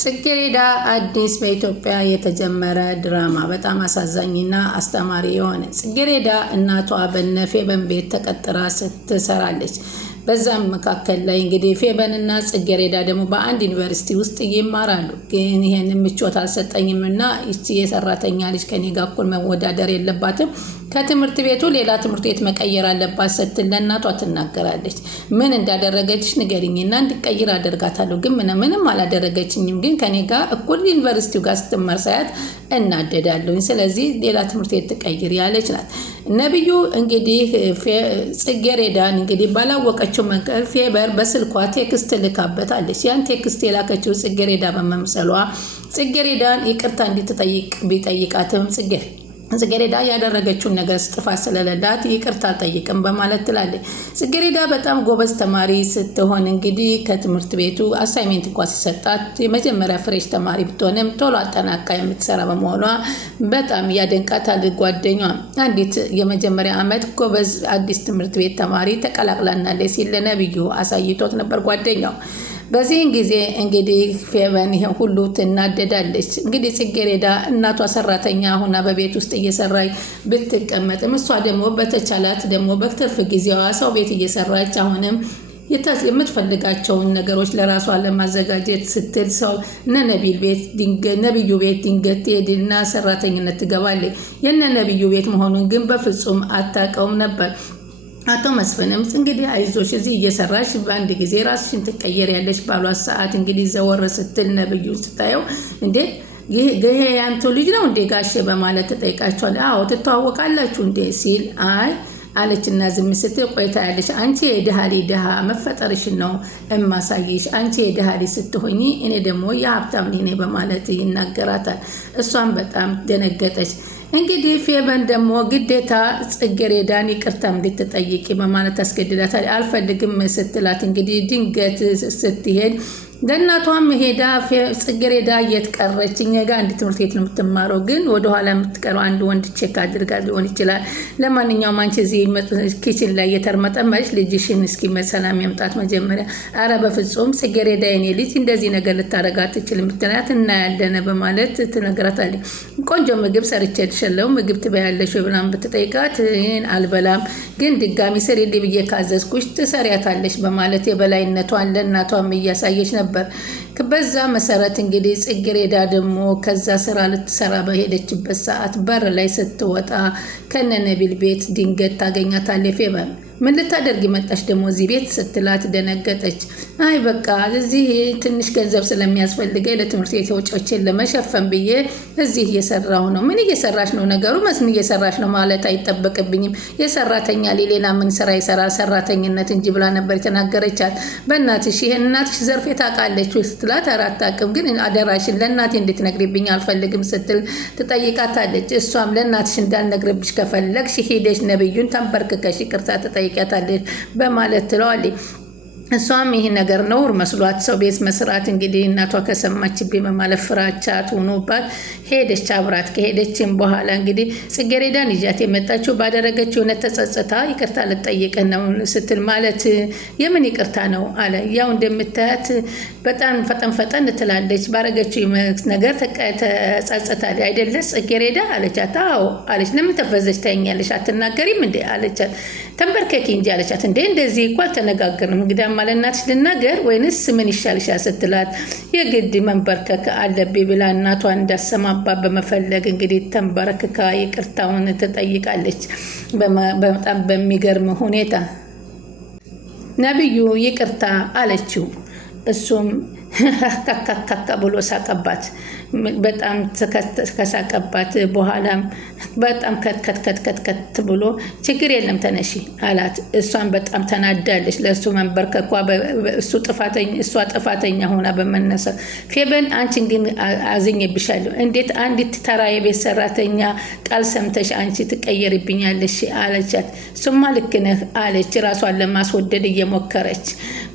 ጽጌረዳ አዲስ በኢትዮጵያ የተጀመረ ድራማ በጣም አሳዛኝና አስተማሪ የሆነ ጽጌረዳ እናቷ በነፌበን ቤት ተቀጥራ ስትሰራለች። በዛም መካከል ላይ እንግዲህ ፌበንና ጽጌረዳ ደግሞ በአንድ ዩኒቨርሲቲ ውስጥ ይማራሉ። ግን ይሄንን ምቾት አልሰጠኝምና እቺ የሰራተኛ ልጅ ከኔ ጋር እኩል መወዳደር የለባትም፣ ከትምህርት ቤቱ ሌላ ትምህርት ቤት መቀየር አለባት ስትል ለእናቷ ትናገራለች። ምን እንዳደረገችሽ ንገሪኝና እንድቀይር አደርጋታለሁ። ግን ምንም አላደረገችኝም፣ ግን ከኔ ጋር እኩል ዩኒቨርሲቲው ጋር ስትማር ሳያት እናደዳለሁኝ። ስለዚህ ሌላ ትምህርት ቤት ትቀይር ያለች ናት። ነብዩ እንግዲህ ጽጌረዳን እንግዲህ ባላወቀችው መንገድ ፌበር በስልኳ ቴክስት ልካበታለች። ያን ቴክስት የላከችው ጽጌረዳ በመምሰሏ ጽጌረዳን ይቅርታ እንድትጠይቅ ቢጠይቃትም ጽጌረዳ ያደረገችውን ነገር ጥፋት ስለሌላት ይቅርታ አልጠይቅም በማለት ትላለች። ጽጌረዳ በጣም ጎበዝ ተማሪ ስትሆን እንግዲህ ከትምህርት ቤቱ አሳይሜንት እንኳን ሲሰጣት የመጀመሪያ ፍሬሽ ተማሪ ብትሆንም ቶሎ አጠናቃ የምትሰራ በመሆኗ በጣም ያደንቃታል። ጓደኛ አንዲት የመጀመሪያ ዓመት ጎበዝ አዲስ ትምህርት ቤት ተማሪ ተቀላቅላናለች ሲል ለነብዩ አሳይቶት ነበር ጓደኛው። በዚህን ጊዜ እንግዲህ ፌበን ይሄን ሁሉ ትናደዳለች። እንግዲህ ጽጌረዳ እናቷ ሰራተኛ ሆና በቤት ውስጥ እየሰራች ብትቀመጥም እሷ ደግሞ በተቻላት ደግሞ በትርፍ ጊዜዋ ሰው ቤት እየሰራች አሁንም የምትፈልጋቸውን ነገሮች ለራሷ ለማዘጋጀት ስትል ሰው ነብዩ ቤት ድንገት ትሄድና ሰራተኝነት ትገባለች። የነ ነብዩ ቤት መሆኑን ግን በፍጹም አታውቀውም ነበር። አቶ መስፍንም እንግዲህ አይዞሽ እዚህ እየሰራሽ በአንድ ጊዜ ራስሽን ትቀየር ያለሽ ባሏት ሰዓት እንግዲህ ዘወር ስትል ነብዩ ስታየው እንዴ ይሄ ያንተ ልጅ ነው እንዴ ጋሼ በማለት ተጠይቃቸዋል። አዎ ትተዋወቃላችሁ እንዴ ሲል አይ አለችና ዝም ስትል ቆይታ ያለሽ አንቺ የድሃሊ ድሃ መፈጠርሽን ነው እማሳይሽ። አንቺ የድሃሊ ስትሆኚ እኔ ደግሞ የሀብታም ልጅ ነኝ በማለት ይናገራታል። እሷም በጣም ደነገጠች። እንግዲህ ፌበን ደግሞ ግዴታ ጽጌረዳን ይቅርታ እንድትጠይቂ በማለት አስገድዳታል። አልፈልግም ስትላት እንግዲህ ድንገት ስትሄድ ለእናቷም ሄዳ ጽጌረዳ እየተቀረች እኛ ጋር አንድ ትምህርት ቤት ነው የምትማረው፣ ግን ወደኋላ የምትቀረው አንድ ወንድ ቼክ አድርጋ ሊሆን ይችላል። ለማንኛውም አንቺ እዚህ ኪችን ላይ የተርመጠመች ልጅሽን እስኪ ሰላም ያምጣት መጀመሪያ። አረ በፍጹም ጽጌረዳ የኔ ልጅ እንደዚህ ነገር ልታረጋ ትችል ምትናት እናያለን በማለት ትነግራታለች። ቆንጆ ምግብ ሰርቼልሻለሁ ምግብ ትበያለሽ ወይ ብላም ብትጠይቃት ይህን አልበላም፣ ግን ድጋሚ ስሪልኝ ብዬ ካዘዝኩሽ ትሰሪያታለሽ በማለት የበላይነቷን ለእናቷም እያሳየች ነበር። በዛ መሰረት እንግዲህ ጽጌረዳ ደግሞ ከዛ ስራ ልትሰራ በሄደችበት ሰዓት በር ላይ ስትወጣ ከነነቢል ቤት ድንገት ታገኛታለች። ፌበን ምን ልታደርግ መጣች ደግሞ እዚህ ቤት ስትላት ደነገጠች። አይ በቃ እዚህ ትንሽ ገንዘብ ስለሚያስፈልገኝ ለትምህርት ቤት ወጪዎችን ለመሸፈን ብዬ እዚህ እየሰራሁ ነው። ምን እየሰራሽ ነው? ነገሩ መስን እየሰራሽ ነው ማለት አይጠበቅብኝም። የሰራተኛ ሌላ ምን ስራ ይሰራል ሰራተኝነት እንጂ ብላ ነበር የተናገረቻት። በእናትሽ ይሄን እናትሽ ዘርፌ ታውቃለች ስትላት አታውቅም፣ ግን አደራሽን ለእናቴ እንድትነግሪብኝ አልፈልግም ስትል ትጠይቃታለች። እሷም ለእናትሽ እንዳልነግርብሽ ከፈለግሽ ሄደሽ ነብዩን ተንበርክከሽ ይቅርታ ትጠይቃታለች በማለት ትለዋለች። እሷም ይህ ነገር ነውር መስሏት ሰው ቤት መስራት እንግዲህ እናቷ ከሰማችብኝ በማለት ፍራቻ ሆኖባት ሄደች። አብራት ከሄደችም በኋላ እንግዲህ ጽጌረዳን ይዣት የመጣችው ባደረገችው እውነት ተጸጽታ ይቅርታ ልጠይቅ ነው ስትል ማለት የምን ይቅርታ ነው አለ። ያው እንደምታያት በጣም ፈጠን ትላለች። ባረገችው ነገር ተጸጽታለች አይደለ ጽጌረዳ አለቻት። አዎ አለች። ለምን ተፈዘች ታኛለሽ አትናገሪም እንዴ አለቻት። ተንበርከኪ እንጂ አለቻት። እንዴ እንደዚህ እኮ አልተነጋገርንም እንግዲህ ለእናትሽ ልናገር ወይንስ ምን ይሻልሻል ስትላት የግድ መንበርከክ አለብኝ ብላ እናቷን እንዳሰማባት በመፈለግ እንግዲህ ተንበረክካ ይቅርታውን ትጠይቃለች። በጣም በሚገርም ሁኔታ ነብዩ ይቅርታ አለችው። እሱም ካካካካ ብሎ ሳቀባት። በጣም ከሳቀባት በኋላም በጣም ከትከት ብሎ ችግር የለም ተነሺ አላት። እሷን በጣም ተናዳለች። ለእሱ መንበርከኳ እሷ ጥፋተኛ ሆና በመነሳት ፌበን አንቺን ግን አዝኜብሻለሁ። እንዴት አንዲት ተራ የቤት ሰራተኛ ቃል ሰምተሽ አንቺ ትቀየርብኛለሽ አለቻት። እሱማ ልክ ነህ አለች ራሷን ለማስወደድ እየሞከረች።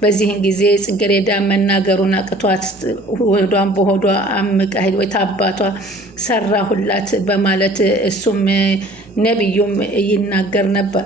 በዚህን ጊዜ ጽጌረዳ መናገሩን አቅቷት ሆዷን በሆዷ አምቃ ወይ ታባቷ ሰራሁላት በማለት እሱም ነብዩም ይናገር ነበር።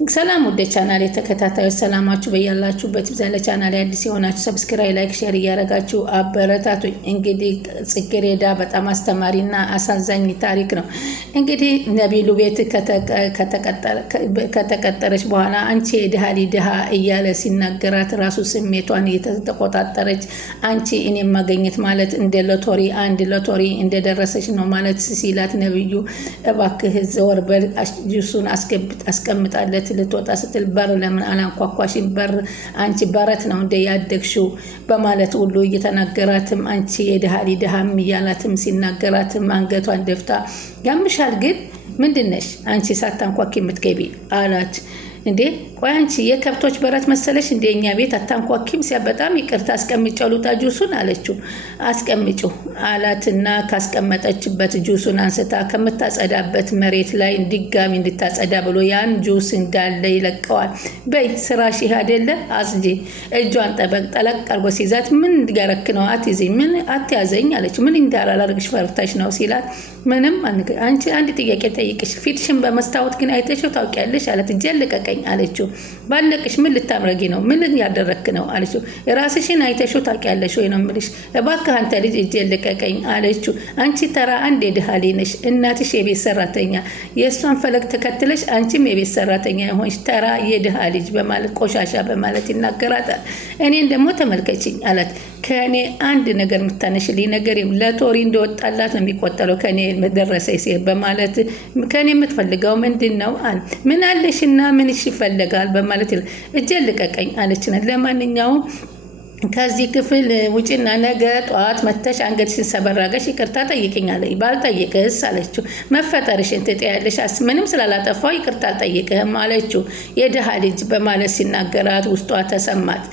ሰላም ወደ ቻናል የተከታታዮች ሰላማችሁ በያላችሁበት ይብዛ። ለቻናል አዲስ የሆናችሁ ሰብስክራይብ፣ ላይክ፣ ሼር እያደረጋችሁ አበረታቱኝ። እንግዲህ ጽጌረዳ በጣም አስተማሪና አሳዛኝ ታሪክ ነው። እንግዲህ ነቢሉ ቤት ከተቀጠረች በኋላ አንቺ ድሃ እያለ ሲናገራት ራሱ ስሜቷን እየተቆጣጠረች አንቺ እኔ ማገኘት ማለት እንደ ሎተሪ አንድ ሎተሪ እንደደረሰች ነው ማለት ሲላት ነብዩ እባክህ ዘወር በል ጁሱን አስቀምጣለት ልትወጣ ስትል በር ለምን አላንኳኳሽም? በር አንቺ በረት ነው እንደ ያደግሽው በማለት ሁሉ እየተናገራትም አንቺ የድሃም እያላትም ሲናገራትም አንገቷን ደፍታ ያምሻል ግን ምንድነሽ አንቺ ሳታንኳኪ የምትገቢ አላት። እንዴ ቆይ አንቺ የከብቶች በረት መሰለሽ እንደ እኛ ቤት አታንኳኪም? ሲያ በጣም ይቅርታ አስቀምጫው ልውጣ ጁሱን አለችው። አስቀምጪው አላትና ካስቀመጠችበት ጁሱን አንስታ ከምታጸዳበት መሬት ላይ ድጋሚ እንድታጸዳ ብሎ ያን ጁስ እንዳለ ይለቀዋል። በይ ስራሽ ይህ አይደለ አጽጂ። እጇን ጠለቅ አርጎ ሲይዛት ምን እንዲያረክ ነው? አትይዘኝ። ምን አትያዘኝ አለችው። ምን እንዳላላርግሽ ፈርተሽ ነው ሲላት ምንም አንቺ አንድ ጥያቄ ጠይቅሽ ፊትሽን በመስታወት ግን አይተሽው ታውቂያለሽ አላት። እጄን ልቀቀኝ አለችው። ባለቅሽ ምን ልታምረጊ ነው? ምን ያደረክ ነው አለችው። ራስሽን አይተሽው ታውቂያለሽ ወይ ነው የምልሽ። እባክህ አንተ ልጅ እጄን ልቀቀኝ አለችው። አንቺ ተራ አንድ የድሃ ልጅ ነሽ። እናትሽ የቤት ሰራተኛ፣ የእሷን ፈለግ ተከትለሽ አንቺም የቤት ሰራተኛ የሆንሽ ተራ የድሃ ልጅ በማለት ቆሻሻ በማለት ይናገራታል። እኔን ደግሞ ተመልከችኝ አላት። ከኔ አንድ ነገር የምታነሽልኝ ነገር ለቶሪ እንደወጣላት ነው የሚቆጠረው ከኔ ደረሰ ሲል በማለት ከኔ የምትፈልገው ምንድን ነው? ምን አለሽና ምንሽ ይፈልጋል በማለት እጄን ልቀቀኝ አለችና ለማንኛውም ከዚህ ክፍል ውጪና ነገ ጠዋት መተሽ አንገትሽን ሰበራገሽ ይቅርታ ጠይቅኝ አለኝ። ባልጠይቅህስ አለችው። መፈጠርሽን ትጠያለሽ፣ ምንም ስላላጠፋው ይቅርታ አልጠይቅህም አለችው። የድሃ ልጅ በማለት ሲናገራት ውስጧ ተሰማት።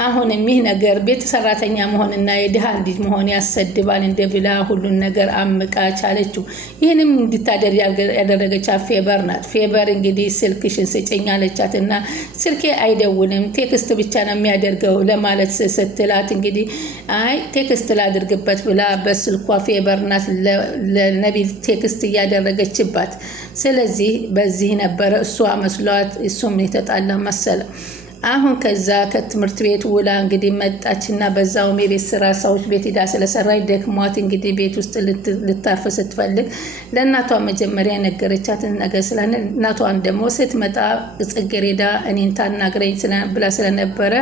አሁንም ይህ ነገር ቤት ሰራተኛ መሆንና የድሃ ልጅ መሆን ያሰድባል እንደ ብላ ሁሉን ነገር አምቃች አለችው። ይህንም እንድታደር ያደረገቻት ፌበር ናት። ፌበር እንግዲህ ስልክሽን ስጭኝ አለቻት እና ስልኬ አይደውልም ቴክስት ብቻ ነው የሚያደርገው ለማለት ስትላት እንግዲህ አይ ቴክስት ላድርግበት ብላ በስልኳ ፌበር ናት ለነቢል ቴክስት እያደረገችባት። ስለዚህ በዚህ ነበረ እሷ መስሏት እሱም የተጣላ መሰለ። አሁን ከዛ ከትምህርት ቤት ውላ እንግዲህ መጣችና በዛውም የቤት ስራ ሰዎች ቤት ሄዳ ስለሰራች ደክሟት እንግዲህ ቤት ውስጥ ልታርፍ ስትፈልግ ለእናቷ መጀመሪያ የነገረቻትን ነገር ስላለ እናቷን ደግሞ ስትመጣ ጽጌረዳ እኔን ታናግረኝ ብላ ስለነበረ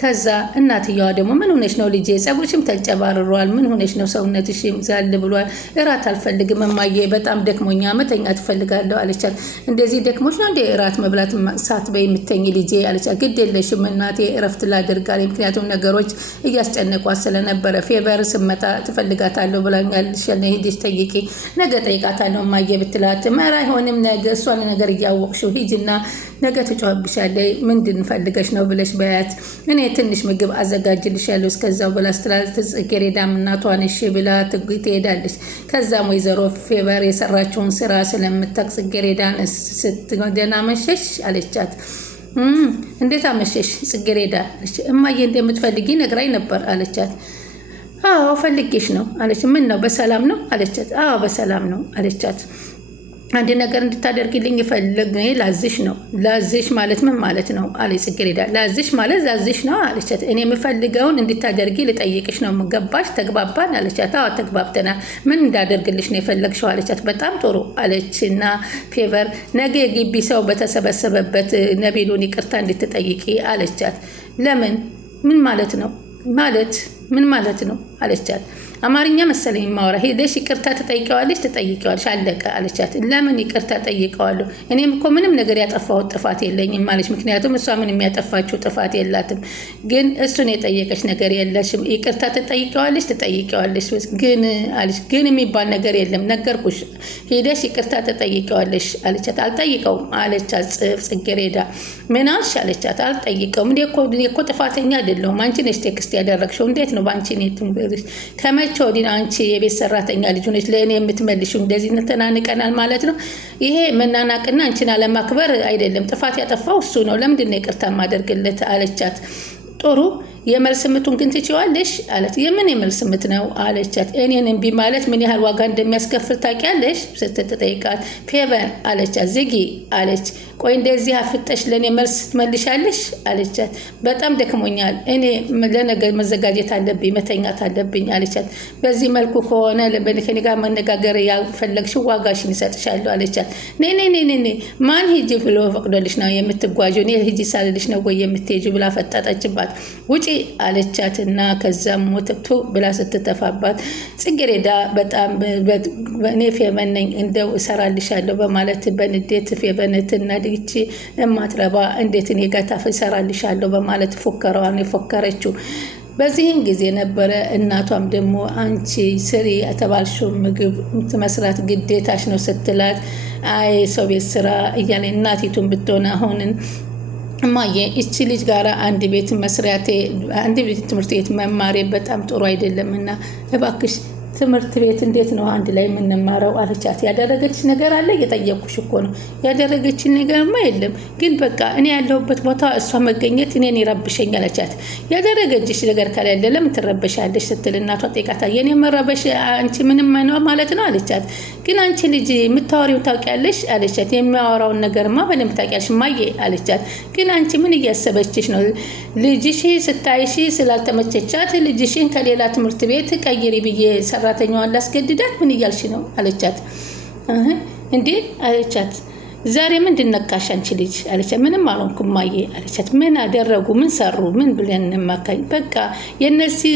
ከዛ እናትየዋ ደግሞ ምን ሆነሽ ነው ልጄ? ጸጉርሽም ተንጨባርሯል። ምን ሆነሽ ነው? ሰውነትሽ ዛል ብሏል። እራት አልፈልግም እማዬ፣ በጣም ደክሞኛ መተኛ ትፈልጋለሁ አለቻት። እንደዚህ ደክሞች ነው እንደ እራት መብላት ሳትበይ የምተኝ ልጄ አለቻት። ግድ የለሽም እናቴ እረፍት ላድርግ አለኝ። ምክንያቱም ነገሮች እያስጨነቋት ስለነበረ ፌበር ስመጣ ትፈልጋታለሁ ብላኛለች። ሂጂሽ ጠይቂ፣ ነገ ጠይቃታለሁ እማዬ ብትላት ኧረ አይሆንም ነገ እሷን ነገር እያወቅሽው ሂጂና ነገ ትጮህብሻለች። ምንድን ፈልገሽ ነው ብለሽ በያት እኔ ትንሽ ምግብ አዘጋጅልሻለሁ እስከዛው ብላ ስትላት ጽጌረዳም እናቷን እሺ ብላ ትሄዳለች። ከዛም ወይዘሮ ፌበር የሰራችውን ስራ ስለምታውቅ ጽጌረዳን ደህና መሸሽ አለቻት። እንዴት አመሸሽ ጽጌረዳ? እማዬ እንደምትፈልጊ ነግራኝ ነበር አለቻት። አዎ ፈልጌሽ ነው አለች። ምን ነው በሰላም ነው አለቻት። አዎ በሰላም ነው አለቻት። አንድ ነገር እንድታደርግልኝ ይፈልግ ላዝሽ ነው። ላዝሽ ማለት ምን ማለት ነው አለ ጽጌረዳ። ላዝሽ ማለት ላዝሽ ነው አለቻት። እኔ የምፈልገውን እንድታደርጊ ልጠይቅሽ ነው። ገባሽ? ተግባባን አለቻት። አዎ ተግባብተናል። ምን እንዳደርግልሽ ነው የፈለግሽው አለቻት። በጣም ጥሩ አለችና ፌቨር ነገ የግቢ ሰው በተሰበሰበበት ነቢሉን ይቅርታ እንድትጠይቂ አለቻት። ለምን? ምን ማለት ነው ማለት ምን ማለት ነው አለቻት። አማርኛ መሰለኝ ማውራ። ሄደሽ ይቅርታ ትጠይቂዋለሽ አለቀ አለቻት። ለምን ይቅርታ ጠይቀዋለሁ? እኔም እኮ ምንም ነገር ያጠፋሁት ጥፋት የለኝም ማለች። ምክንያቱም እሷ ምንም ያጠፋችው ጥፋት የላትም። ግን እሱን የጠየቀች ነገር የለሽም። ይቅርታ ትጠይቂዋለሽ ግን አለች። ግን የሚባል ነገር የለም ነገርኩሽ። ሄደሽ ይቅርታ ትጠይቂዋለሽ አለቻት። አልጠይቀውም አለቻት ጽጌረዳ። ምን አልሽ አለቻት። አልጠይቀውም። እኔ እኮ ጥፋተኛ አይደለሁም። አንቺ ነሽ ቴክስት ያደረግሽው። እንዴት ነው በአንቺ ከመቼ ወዲህ አንቺ የቤት ሰራተኛ ልጅ ሆነሽ ለእኔ የምትመልሺው? እንደዚህ ተናንቀናል ማለት ነው። ይሄ መናናቅና አንቺን አለማክበር አይደለም። ጥፋት ያጠፋው እሱ ነው። ለምንድን ነው ይቅርታ ማደርግለት አለቻት። ጥሩ የመልስ ምቱን ግን ትችዋለሽ አለች። የምን የመልስ ምት ነው አለቻት። እኔን እምቢ ማለት ምን ያህል ዋጋ እንደሚያስከፍል ታውቂያለሽ ስትጠይቃት ፌቨን አለቻት። ዝጊ አለች። ቆይ እንደዚህ አፍጠሽ ለእኔ መልስ ትመልሻለሽ አለቻት። በጣም ደክሞኛል፣ እኔ ለነገ መዘጋጀት አለብኝ፣ መተኛት አለብኝ አለቻት። በዚህ መልኩ ከሆነ ከእኔ ጋር መነጋገር ያፈለግሽው ዋጋሽን ይሰጥሻለሁ አለቻት። ኔ ማን ሂጂ ብሎ ፈቅዶልሽ ነው የምትጓዥው? እኔ ሂጂ ሳልልሽ ነው ወይ የምትሄጂው? ብላ ፈጣጠችባት። ውጪ አለቻትና ከዛም ሞትቱ ብላ ስትተፋባት ጽጌረዳ በጣም እኔ ፌቨን ነኝ እንደው እሰራልሻለሁ በማለት በንዴት ፌቨንትና ድግቺ እማትረባ እንዴት እኔ ጋር እሰራልሻለሁ በማለት ፎከረዋን የፎከረችው። በዚህን ጊዜ ነበረ እናቷም ደግሞ አንቺ ስሪ የተባልሽው ምግብ መስራት ግዴታሽ ነው ስትላት አይ ሰው ቤት ስራ እያለ እናቲቱን ብትሆን አሁንን እማዬ እቺ ልጅ ጋራ አንድ ቤት መስሪያቴ አንድ ቤት ትምህርት ቤት መማሬ በጣም ጥሩ አይደለምና እባክሽ ትምህርት ቤት እንዴት ነው አንድ ላይ የምንማረው አለቻት። ያደረገች ነገር አለ? እየጠየኩሽ እኮ ነው። ያደረገች ነገርማ የለም፣ ግን በቃ እኔ ያለሁበት ቦታ እሷ መገኘት እኔን ይረብሸኝ አለቻት። ያደረገችሽ ነገር ከሌለ ለምን ትረበሻለሽ ስትል እናቷ ጠይቃታ። የኔ መረበሽ አንቺ ምንም ነው ማለት ነው አለቻት። ግን አንቺ ልጅ የምታወሪው ታውቂያለሽ አለቻት። የሚያወራውን ነገርማ በደንብ ታውቂያለሽ ማዬ አለቻት። ግን አንቺ ምን እያሰበችሽ ነው? ልጅሽ ስታይሽ ስላልተመቸቻት ልጅሽን ከሌላ ትምህርት ቤት ቀይሪ ብዬ ሰራተኛዋን ላስገድዳት ምን እያልሽ ነው አለቻት። እንዴ አለቻት። ዛሬ ምንድን ነካሽ አንቺ ልጅ አለቻት። ምንም አልሆንኩም ማዬ አለቻት። ምን አደረጉ? ምን ሰሩ? ምን ብለን እንማካኝ? በቃ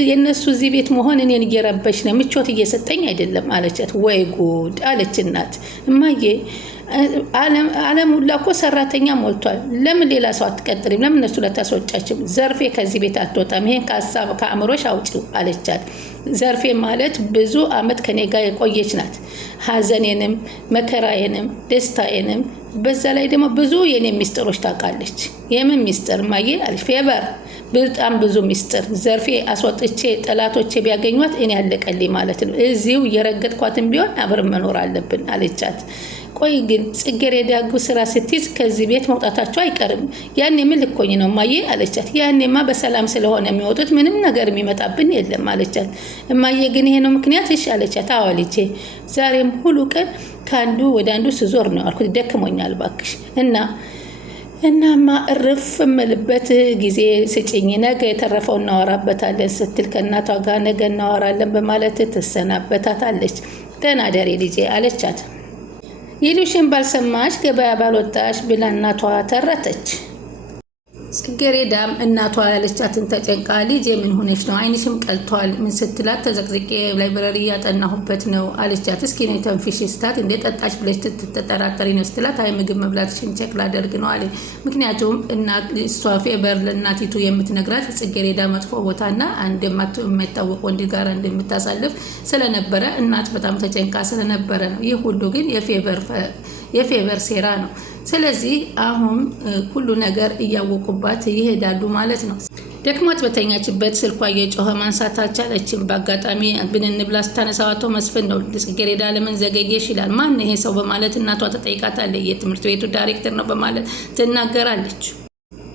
የነሱ እዚህ ቤት መሆን እኔን እየረበሽ ነው፣ ምቾት እየሰጠኝ አይደለም አለቻት። ወይ ጉድ አለች እናት። እማዬ ዓለም ሁላ እኮ ሰራተኛ ሞልቷል። ለምን ሌላ ሰው አትቀጥሪም? ለምን እነሱ ለታስወጫችም? ዘርፌ ከዚህ ቤት አትወጣም። ይሄን ከሀሳብ ከአእምሮሽ አውጪው አለቻት። ዘርፌ ማለት ብዙ አመት ከኔ ጋር የቆየች ናት። ሀዘኔንም መከራዬንም ደስታዬንም በዛ ላይ ደግሞ ብዙ የኔ ሚስጥሮች ታውቃለች። የምን ሚስጥር ማዬ አለች። ፌቨር በጣም ብዙ ሚስጥር። ዘርፌ አስወጥቼ ጠላቶቼ ቢያገኟት እኔ ያለቀልኝ ማለት ነው። እዚሁ እየረገጥኳትን ቢሆን አብረን መኖር አለብን አለቻት። ቆይ ግን ጽጌረዳ ስራ ስትይዝ ከዚህ ቤት መውጣታቸው አይቀርም። ያኔ ምን ልኮኝ ነው ማዬ አለቻት። ያኔማ በሰላም ስለሆነ የሚወጡት ምንም ነገር የሚመጣብን የለም አለቻት። እማዬ ግን ይሄ ነው ምክንያትሽ አለቻት። አዎ ልጄ፣ ዛሬም ሁሉ ቀን ከአንዱ ወደ አንዱ ስዞር ነው አልኩት። ደክሞኛል ባክሽ እናማ እርፍ እምልበት ጊዜ ስጭኝ፣ ነገ የተረፈው እናወራበታለን ስትል ከእናቷ ጋር ነገ እናወራለን በማለት ትሰናበታታለች። ደህና ደሪ ልጄ አለቻት። ይሉሽን ባልሰማሽ ገበያ ባልወጣሽ ብላ እናቷ ተረተች። ጽጌረዳም እናቷ ያለቻትን ተጨንቃ ልጄ ምን ሆነሽ ነው? አይንሽም ቀልቷል። ምን ስትላት ተዘቅዝቄ ላይብረሪ እያጠናሁበት ነው አለቻት። እስኪ ነው ተንፊሽ ስትላት እንዴ ጠጣሽ ብለሽ ትጠራጠሪ ነው ስትላት አይ ምግብ መብላትሽን ቼክ ላደርግ ነው አለ። ምክንያቱም እናት እሷ ፌቨር ለእናቲቱ የምትነግራት ጽጌረዳ መጥፎ ቦታና አንድ የማይታወቅ ወንድ ጋር እንደምታሳልፍ ስለነበረ እናት በጣም ተጨንቃ ስለነበረ ነው። ይህ ሁሉ ግን የፌቨር ሴራ ነው። ስለዚህ አሁን ሁሉ ነገር እያወቁባት ይሄዳሉ ማለት ነው። ደክሟት በተኛችበት ስልኳ እየጮኸ ማንሳት አልቻለችም። በአጋጣሚ ብንን ብላ ስታነሳው አቶ መስፍን ነው። ጽጌረዳ ለምን ዘገየሽ ይላል። ማን ይሄ ሰው በማለት እናቷ ተጠይቃታለች። የትምህርት ቤቱ ዳይሬክተር ነው በማለት ትናገራለች።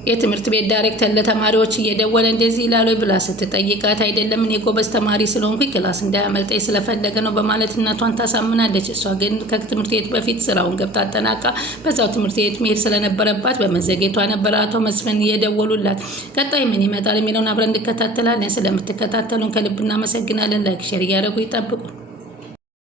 የትምህርት ቤት ዳይሬክተር ለተማሪዎች እየደወለ እንደዚህ ይላሉ ብላ ስትጠይቃት አይደለም እኔ ጎበዝ ተማሪ ስለሆንኩኝ ክላስ እንዳያመልጠኝ ስለፈለገ ነው በማለት እናቷን ታሳምናለች። እሷ ግን ከትምህርት ቤት በፊት ስራውን ገብታ አጠናቃ በዛው ትምህርት ቤት መሄድ ስለነበረባት በመዘጌቷ ነበር አቶ መስፍን እየደወሉላት። ቀጣይ ምን ይመጣል የሚለውን አብረን እንከታተላለን። ስለምትከታተሉን ከልብ እናመሰግናለን። ላይክ ሼር እያደረጉ ይጠብቁ።